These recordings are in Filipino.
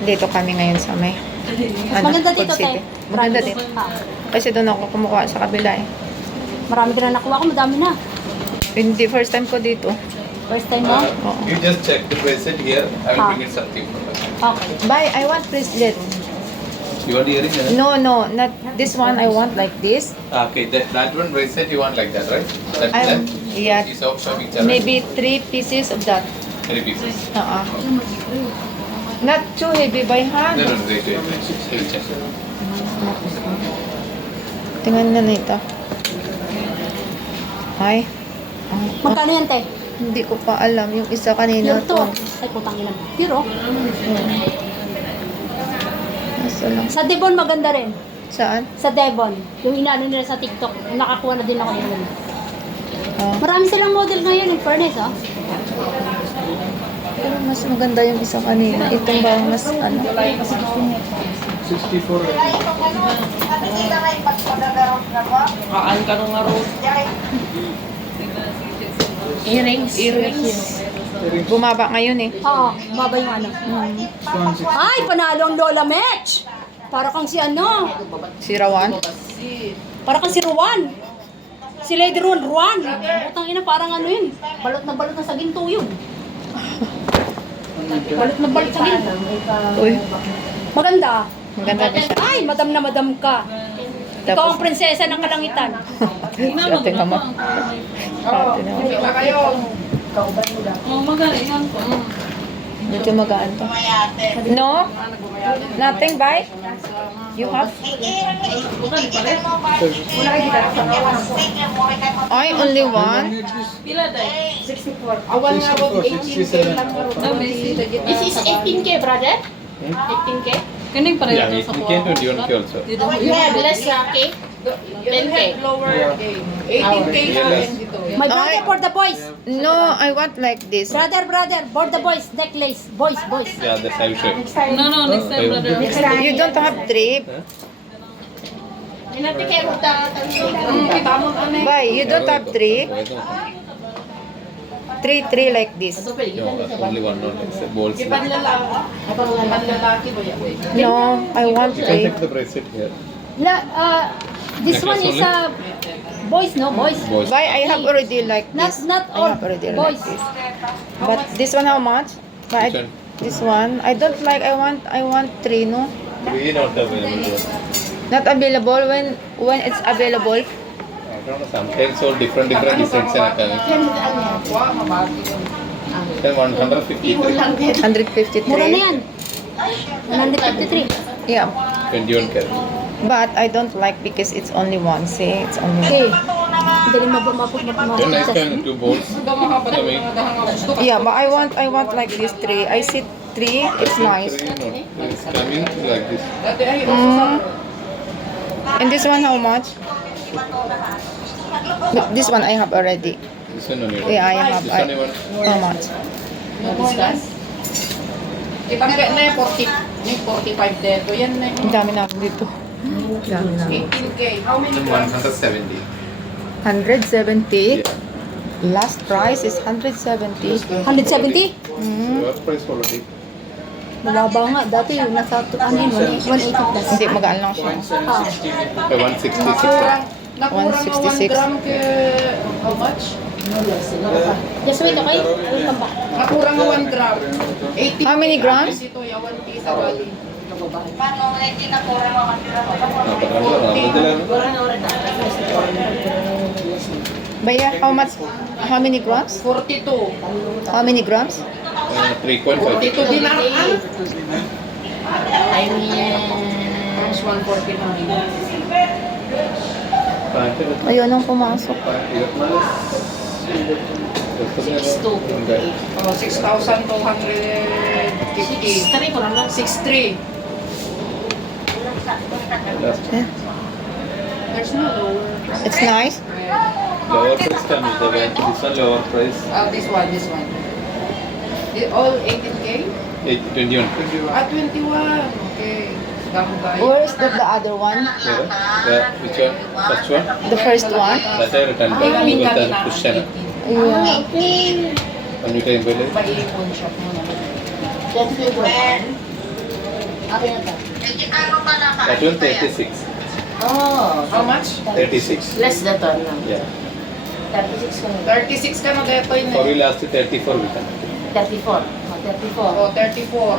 Dito kami ngayon sa may Maganda Food dito, City. te. Maganda Marami. din. Ah, Kasi doon ako kumukuha sa kabila eh. marami ka na nakuha ko, madami na. Hindi, first time ko dito. First time mo? Oo. You just check the bracelet here. I will Ah. bring it something. Okay. Bye, I want bracelet. You want earring? No, not this one. I want like this. Okay, that one bracelet you want like that, right? That, I'm, yeah, piece of picture. maybe 3 pieces of that. 3 pieces. Not too heavy by hand. No, wait. We'll check. Tingnan na nito. Ay. Magkano yan, te? Hindi ko pa alam. Yung isa kanina Pure to. to. Ay, putang ina. Pure, oh. Nasa lang. Sa Devon, maganda rin. Saan? Sa Devon. Yung inaano nila sa TikTok. Nakakuha na din ako yun. Oh. Marami silang model ngayon, in fairness, oh. Pero mas maganda yung isa kanina. Itong ba mas ano? 64. Kaan ka nung araw. Earrings. Bumaba ngayon eh. Oo, baba yung ano. Ay, panalo ang Lola Mech! Para kang si ano? Si Rawan. Para kang si Ruan. Si Lady Ruan. Putang ina, parang ano yun. Balot na sa ginto yun. Balot sa ginto. Uy, Maganda. maganda ba siya? Ay, madam na madam ka. Ikaw Tapos- ang prinsesa ng kalangitan. Si ate naman. Ate naman. Oh, magaling yan po. Medyo magaan to. No? Nothing, bye? You have? Ay, only one? Pila day? 64. Awan nga ro 18K lang nga ro. This is 18K, brother? 18K? Kaning pareho Yeah, to sa we can do D1K also. You have less cake? You have lower game. 18K na rin dito. My brother, Ay. for the boys. No, I want like this. Brother, for the boys, necklace. Boys. Yeah, that's I will show you. No, next time, brother. You don't have three? Inati kayo Kita mo ano eh. Bye, you don't have three? Three like this. No, that's only one, not like balls. Panlalaki ba yan? No, I want You can three. take the bracelet here. This one is boys, no? Boys. Balls. Bye, I have already like this. Not I all have already boys. like this. But this one how much? But Which one? this one, I don't like. I want three. No, Three not available. not available. When it's available, I don't know, sometimes all different designs are coming. Then 153, 153. Mura na yan. 153. Yeah, 21 karat. but I don't like because it's only one. See, it's only Okay. one. Dali mabumapot na Then I pumapot. can two balls. Coming. Yeah, but I want like this three. I see three. It's nice. Three, no. It's coming like this. And this one how much? This one I have already. This one only. Yeah, I have. This one you want? How much? Itangga na yung 40. May 45 dito. Yan na yung Ang dami na dito. Ang dami na. 18K. How many Then grams? 170. 170. Yeah. Last price is 170. 170? Your price already. Mababa nga. Dati yung nasa ano yun, 180 plus. Hindi, magaan lang siya. Ah. Okay, 166. Nakurang na 1 166. gram kay how much? Just wait, okay? I'll come back. Nakurang na 1 gram. 18K. How many grams? Dito, yawan K sa bali. Baya, how much? How many grams? 42. How many grams? 3.5. 42 dinar. Grams 149. Ayun ang pumasok. 6,250. 6,3. Yeah. There's no lower. It's nice. Lower price comes the way. This one lower price. This one. All 18K? 21. 21. Okay. Damo tayo. Where is the other one? Which one? First one? The first one? That I return back. Kami Because na. I push na. Yeah. Ano tayo pwede? Paipon shop mo na. Akin na to. That one 36. Oh, How much? 36. less than to na. Yeah. 36 ka na. 36 ka na dito yun For eh. you last 34 we can. 34. Oh, 34. Oh, 34.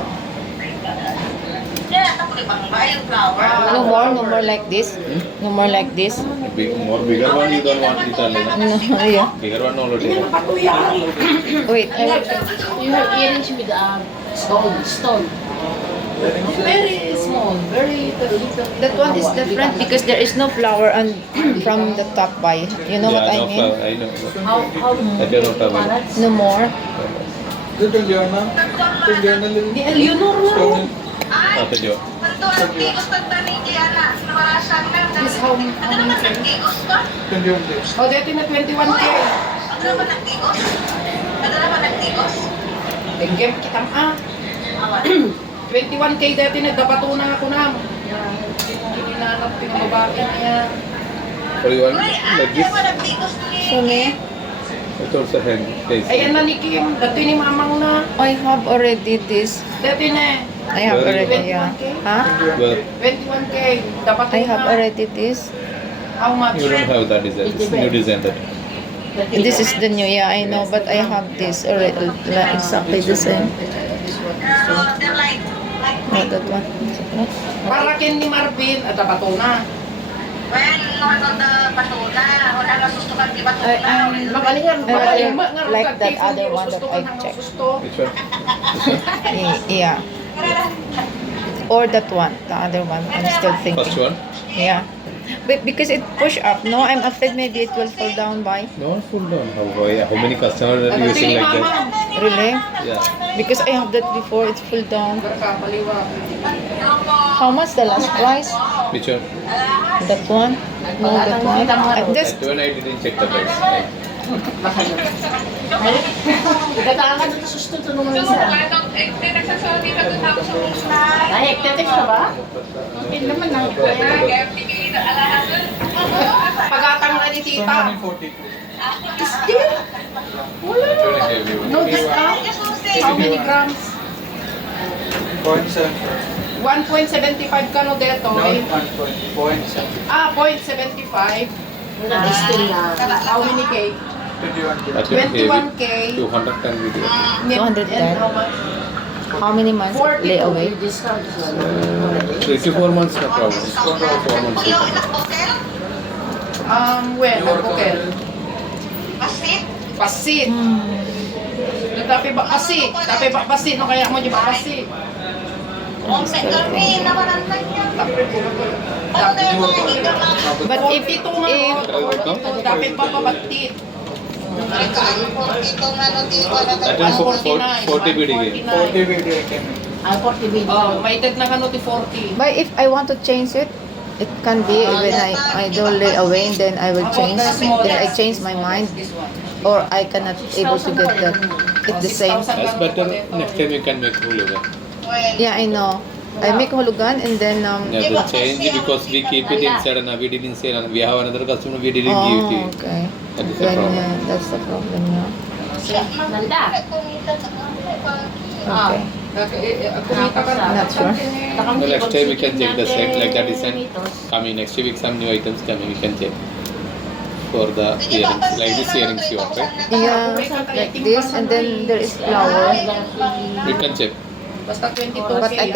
No more like this. No more like this. More bigger one you don't want it only. No, yeah. Bigger one already. Wait, I will. You have earrings with stone. Very small. Very little. That one is different because there is no flower on from the top by. You know what I no mean? flower, I know. How I don't know flower. carats? No more. Di Eleanor na. Ate Jo. Is how many? Oh, dito na 21K. Bigyan kitang 21K dito na. Dapat una ako na. Hinanap ko yung babae na yan. For you want like this? So me, It's also hand. Ayan na ni Kim. Dito ni mamang na. I have already this. Dito na. I have already, yeah. Huh? But 21K. Dapat I have already this. How much? you don't have that design. It's new design that. This is the new, yeah, I know, but I have this already, exactly the same. Not that one. Para kin ni Marvin. At dapat na. Magalingan. I like that other one that I checked. Which one? Yeah. Or that one, the other one. I'm still First thinking. one? Yeah. But because it push up, no, I'm afraid maybe it will fall down by. No, full down. How many customers are you using like that? Really? Yeah. Because I have that before, it's full down. Kaliwa. How much the last price? Which one? That one? No, that one. Just That one I didn't check the price. Nagkataangan dito sa susto ito nung isa. Ay, tetext ka ba? Okay naman na. Pagatang na ni tita. Still? No discount? How many grams? 1.75 ka no dito. Eh? 0.75. Nag-still na. How many cake? That 21K. 200 can be there. 210. And how much? how many months 42. lay away? Discount is 3 to 4 months, no problem. 4 months. you can. When? Bukel. Pasit. Tapi ba pasit? Tapi ba pasit? No kaya mo di ba pasit? But if Tapi pa pabatit. That one for 40 BDK. 49. Ah, 40 video. Oh, may tag na kano ti 40. but if I want to change it, it can be when I don't lay away, then I will change. Then I change my mind, This one. or I cannot able to get that. It's the same. That's better. Next time you can make full over. Yeah, I know. I make hulugan and then Yeah, the change because we keep it inside and we didn't sell and we have another customer we didn't give it to you. okay. That is the Then problem. yeah, that's the problem. Yeah. Nanda. Okay. Kumita ka na. Not sure. No, next time we can check the set like that design. Coming next week some new items coming we can check for the earrings like this earrings you want, right? Yeah, like this, and then there is flower. We can check. Basta 22 But I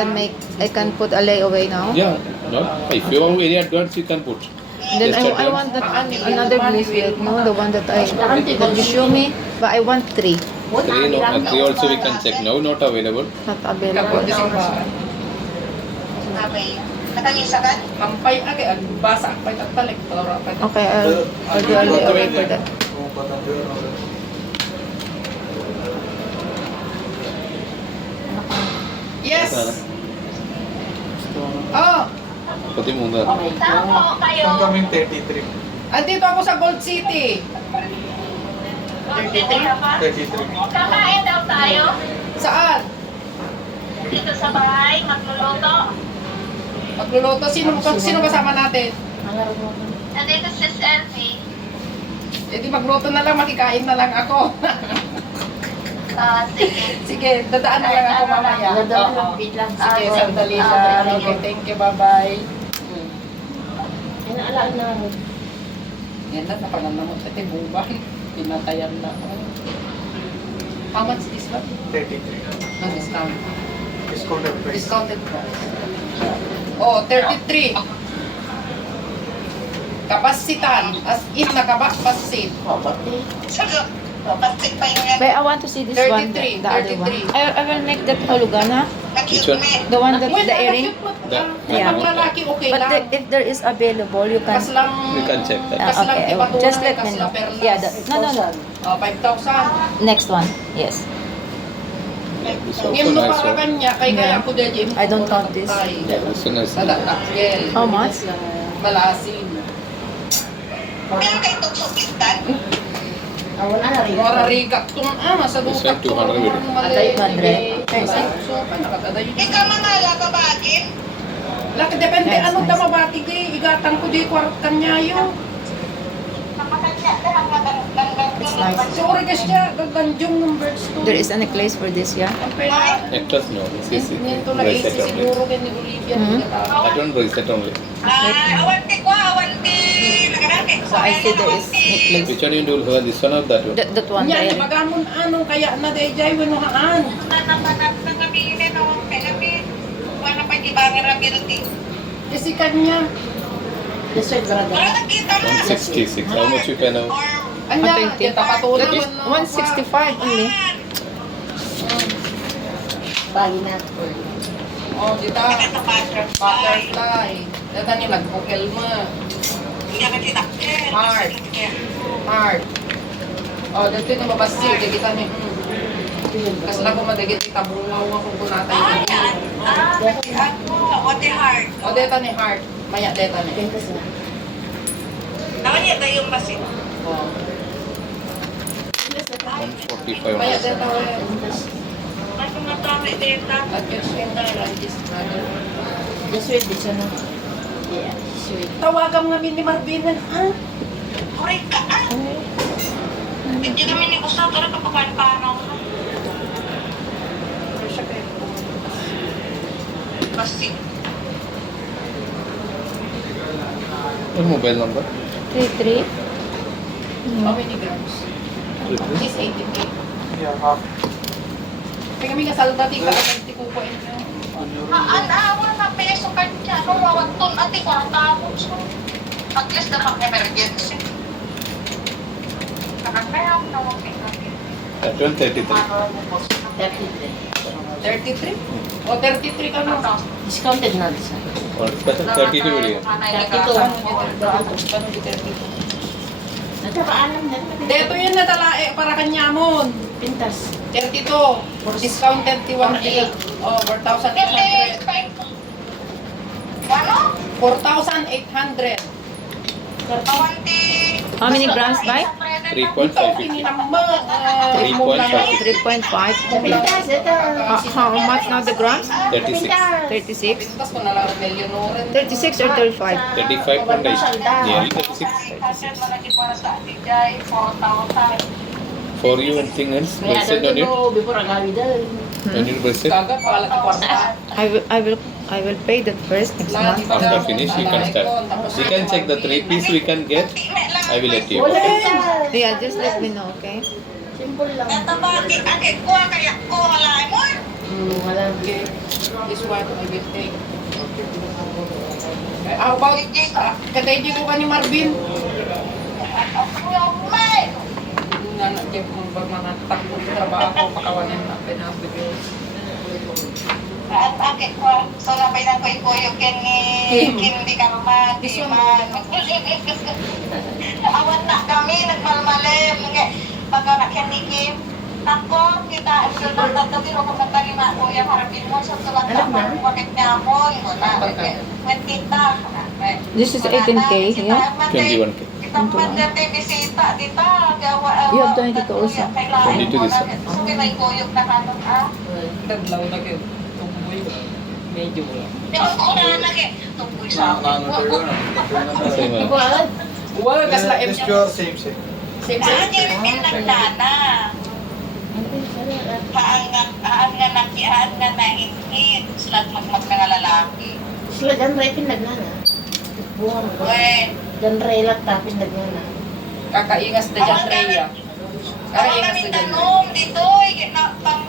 can put a layaway now. Yeah, no. If you want any advance you can put. Then Just I want that another bracelet, no, the one that you show me. But I want 3, 3 no, 3 also we can check. No, not available. not available. Kampay age, basa ang pay tatalik. Palawra pa. Okay, I'll do a layaway for that. Yes. Oh, Pati muna. Oh my God. andito ako sa Gold City. 33? Kakain daw tayo. Saan? Dito sa bahay, magluluto. Magluluto. Sino kasama natin? Nandito si Elsie. Eh di magluto na lang, makikain na lang ako. Sige. Sige, dadaan na lang ako mamaya. Oo. Sige, sandali lang. Okay, thank you, bye-bye. Yan na, napanganamot sa tibubay. Pinatayan na ako. How much is that? 33. No discount. Discounted price. Discounted price. Oh, 33. Kapasitan. As in, nakapasit. Sagot. Basit pa yun yan. But I want to see this one, 33, the other one. 33. I will make that hologana, Which one? the one that Well, the earring. Yeah. Yeah. Pag lalaki, okay But lang. if there is available, you can. Kas lang, We can check that. kas lang Okay, ipatuloy, just let kas me lang know. perlas. Yeah, no. 5,000. Next one, yes. This also Ngayon nice para one. kanya, kay kaya ako dyan. I don't count this. Yeah, also nice. Nadakil. How much? Malasin. Meron kayo tugsugin-tan? Mora riga itong sa This dutak one 200 video. Aday, 200. Okay, So, pa nakataday. Ikaw manala ka ba, Jim? Laki, depende Nice, anong nice. damabati di. Igatan ko di kwart kanyayo. Namakanya ka lang ganggang It's nice. Sorry ka siya, gaganjong ng birds to. There is a necklace for this, yeah. Ang pera. Necklace no, this is Nito na isi bracelet only. siguro kay ni Olivia. Mhm. That one bracelet only. Awanti ko, awanti. Nagarami. So I see there is necklace. Which one you do have, this one or that one? That one, the Yan, earring. magamon anong kaya na dayjay winuhaan. Nanapanap ng aminin o kailamin. Wala pa ibang rabirti. Kasi kanya. Wala nakita na. 166. How much you pay now? Anya, 120. kita patuloy. That is 165 only. Oh, kita. Ito butterfly. Butterfly. Data ni nagbukel mo. Hindi ka tinakil. Heart. Heart. Oh, dito yung mabasi. Kita ni. Kasi lang kung madagit itabungaw ako kung natay. Ayan. Ako, what the heart. O, deta ni heart. Maya, deta ni. Nakanya tayo yung basit. Oh. 145. Maya, deta ko yan. Ano nga tama data? At yung swinda, Rangis, tawagan nga ni Marvinan, ha? Kuray ka, ah. Hindi kami ni Gustavo, pero kapapano ko. Basit. Your mobile number? 33. How many grams? This 18K. Yeah, half. Kaya kami kasalda, di ka agad ko po inyo. Awan na peso ka niya. Ano, wawanton ati, kwarang tapos. At least na emergency. Nakakaya ako na wag That one 33. 33? O, 33 ka na. Discounted na siya. Or it's better 32 video. Paano di 32? Deto yun na talae para kanyamon. Pintas. 32. Discounted 1K. Oh, 4,800. Ano? 4,800. Awanti. How many grams by? 3.550. Kinamang. 3.5. 3.5. How much now the grams? 36. 36. Tapos ko nalang million oren. 36 or 35? 35 and nearly 36. For you, anything else? Bracelet on it? before ang gawi dahil. On your bracelet? Kaga, pala kwarta. I will pay that first next month. After finish, you can start. We can check the 3 piece we can get. I will let you. Yeah, just let me know, okay? Simple lang. Okay. This one, I will take. How about, kagay di ko ka ni Marvin? Nga na, Jeff, mga takbo sa trabaho, pakawanan na pinabigay. So, napay na ko ikoyo ken ni Kim di ka This mamati one. man. Awan na kami, nagmalmalim. Pagka na ken ni Kim, nako, kita, ito na tatapin ako magkalima ko yung harapin mo sa tulang tapang bakit niya ako, wala. When kita, This is 18K, yeah? 21K. kita pwede bisita, dita, gawa. You have 22 also. 22 this one. So, kinaikuyog na kanon, ah. Naglaw na kayo. Tumboy. Medyo wala. Di ba ko na lagi? Tumboy sa akin. Same. Well, kasi la Just your same, same. same Saan yung pinagdana? haan nga nainhit. Sila magmag nga lalaki. Sila dan ray pinagnana. Buwan ko. Uy, Dan ray lang ta pinagnana. Kakaingas na dyan, Rhea. ako Kakaingas kami na dyan. tanong dito.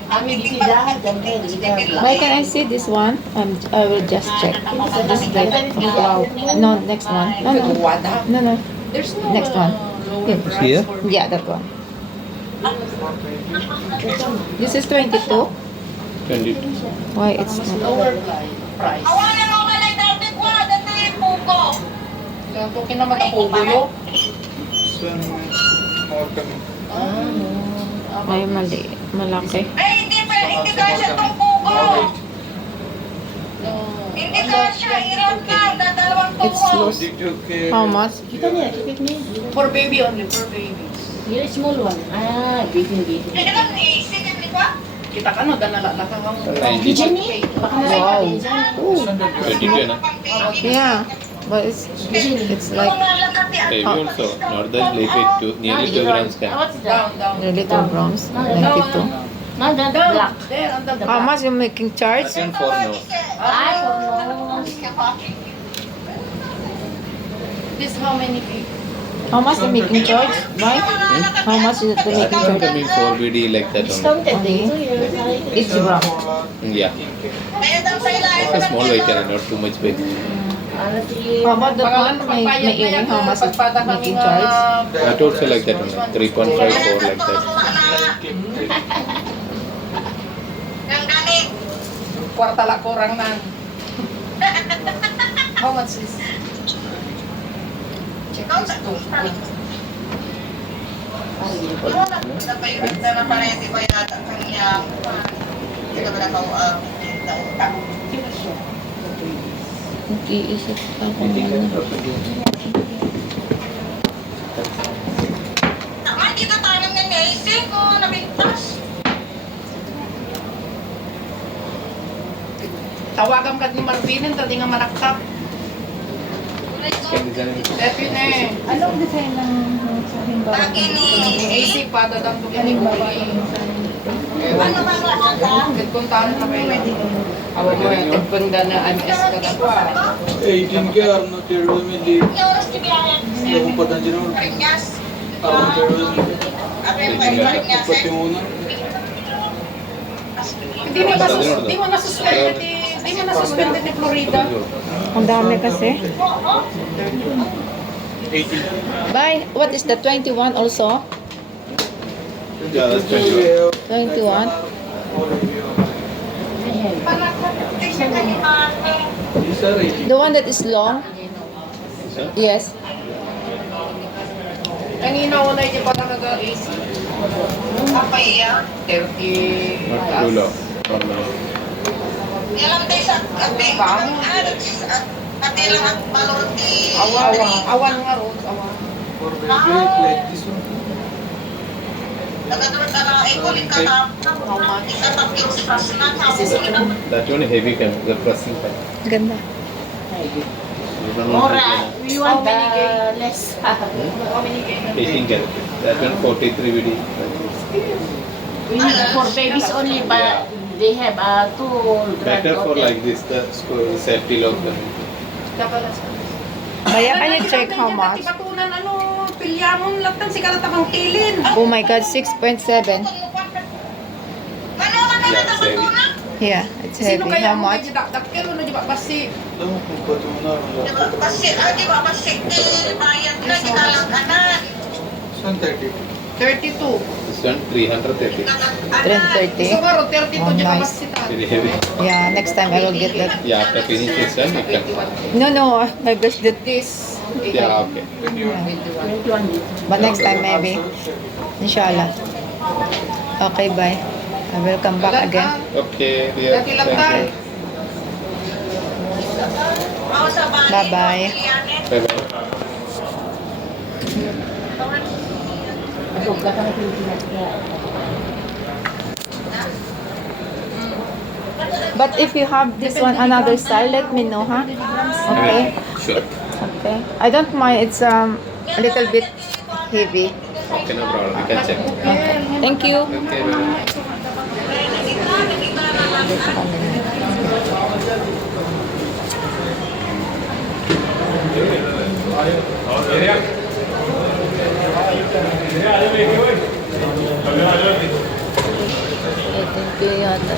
Kami gisida, dan ray gisida. Why can I see this one? I will just check. This is the wow. No, next one. No, no, Wada. no, no. There's no Next one. lower Here. price Here? for Yeah, that one. This is 22. 22. Why it's not? Lower price. Awalan mo ka lang dati ko. Dati puko. Yung tukin naman ang puguyo. Sun more coming. Ay, mali. Malaki. Hindi kasya itong puko. Hindi kasya. Hirap ka. Dadalawang It's puko. loose. Did you care? How much? Kita niya, kikit niya. For baby only, for babies. Yung small one. Baby. Hindi ka naisipin, di ba? Kita ka no, danala ka kang... Diyan ni. Baka na Wow. Ooh. 22 na. Yeah, but it's like Baby also. Not the late nearly 2 grams can. What's that? Down. nearly 2 grams. 92. No, that black. There, on the How much you making charge? That's one for no. Ay, no. This how many people? How much you making charge? Why? How much is it to making That's one charge? coming 4 BD like that only. Discounted Okay. dito. Each gram. Yeah. It's a small weight and not too much weight. Ano si... How about the one may earring? How much is making charge? That also like that only. 3.5, 4 like that. Yung ganit. Kwarta la kurang nan. How much is? Ikaw sa napayuhan na na pare, di ba yata ang iyang hindi ka ba nakaw nautang? Nag-iisip ako na. Naman, di ka tanong nga naisip ko, nabigtas. Tawagan ka ni Marvinin, tadi nga manaktak. Can design it. Eto yun eh. Anong design ng sabihin ba? Lagi ni, Isip pa, dadang to ni Buki. ano ba nga ka? Kuntahan na kayo. Awa mo yung tagpunda na MS ka na pa. 18 के और ना 13 में ली Yung oras di biyahe. लोगों को पता चला Parinyas. और 13 में Abi yung parinyas पति होना Di mo nasuspended ni Florida. Ang dami kasi. 18 Bye. What is the 21 also? Yeah, that's 21. 21? सर 18 The one that is long? Yes. Kanina wala yung pala nag-AC. Apa iya? 30. Not too low. Not low. Yalam tayo sa kape. Kape lang ang malurot ni... Awan nga ron. Awan. for baby like this one Nagadurot ka na, kulit ka na. Ikatap yung stress na. That one heavy can, the pressing can. Ganda. You don't More, want we want less. How many to game? 18 can. That one 43 BD. We need for babies only, but they have two Better for like this, the safety lock. Maya, can you check how much? Patunan ano, pilyamon latang si kalatabang tilin. Oh my God, 6.7. Yeah, same. Yeah, it's Sino heavy. kaya How mo much? kay dakkel no di ba basi लोगों को पता होना Kasi, di ba, kasi bayad na, kinalangkanan. Sun 30 32. This one 330. 330. So maro 32 Oh, di ba nice. basi ta. Very heavy. Yeah, next time I will get that. Yeah, after finish this one, you can. No, my best did. This. Yeah, okay. 21 But next time maybe. Inshallah. Okay, bye. I will come back again. Okay, dear. Dati lang tayo. Thank you. Bye-bye. Bye-bye. But if you have this one another style, let me know, huh? Okay. Sure. Okay. I don't mind. It's a little bit heavy. Okay, no problem. We can check. Okay. Thank you. Okay, bye. Hindi sa kanila. Thank you yata.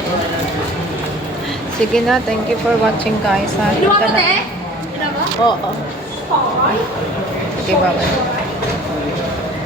Sige na, thank you for watching guys. Ha? Ginawa Ka mo, na. te? Ginawa? Oo. Sige, bye-bye.